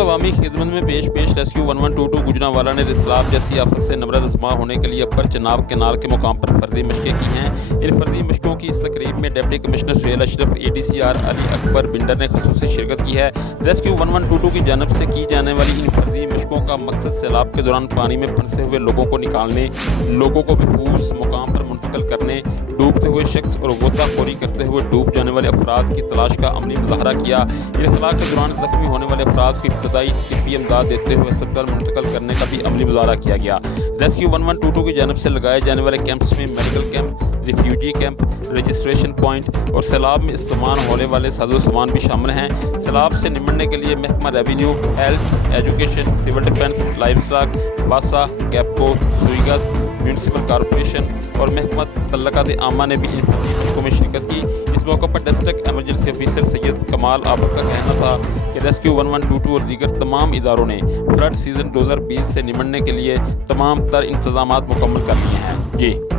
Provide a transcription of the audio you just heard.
अवामी खिदमत में पेश रेस्क्यू 1122 गुजरांवाला ने सैलाब जैसी आफत से नमरद आजमा होने के लिए अपर चनाब केनाल के मुकाम पर फर्जी मशकें की हैं। इन फर्जी मशकों की इस तकरीब में deputy commissioner Suhail Ashraf, ADCR Ali Akbar Bhinder ने खुसूसी शिरकत की है। रेस्क्यू 1122 की जानब से की जाने वाली इन फर्जी मशकों का मकसद सैलाब के दौरान पानी में फंसे हुए लोगों को निकालने, लोगों को महफूज मुकाम पर मुंतकिल करने, डूबते हुए शख्स और गोताखोरी करते हुए डूब जाने वाले अफराज की तलाश का अमली मुजाहरा किया। इनखला के दौरान जख्मी होने वाले अफराज को इब्तदाई तिब्बी इमदाद देते हुए अस्पताल मुंतकिल करने का भी अमली मुजाहरा किया गया। रेस्क्यू 1122 की जानब से लगाए जाने वाले कैंप्स में medical camp, refugee camp, registration point और सैलाब में इस्तेमाल होने वाले साजो सामान भी शामिल हैं। सैलाब से निमटने के लिए महकमा revenue, health, education, civil defence, livestock, वासा, कैपको, सुईगस, म्यूनसिपल कॉरपोरेशन और महकमा तल्लकात आमा ने भी इन मशकों में शिरकत की। इस मौके पर डिस्ट्रिक्ट एमरजेंसी ऑफिसर सैयद कमाल आबद का कहना था कि रेस्क्यू 1122 और दीगर तमाम इदारों ने फ्लड सीज़न 2020 से निमटने के लिए तमाम तर इंतजामात मुकम्मल कर लिए हैं। जी।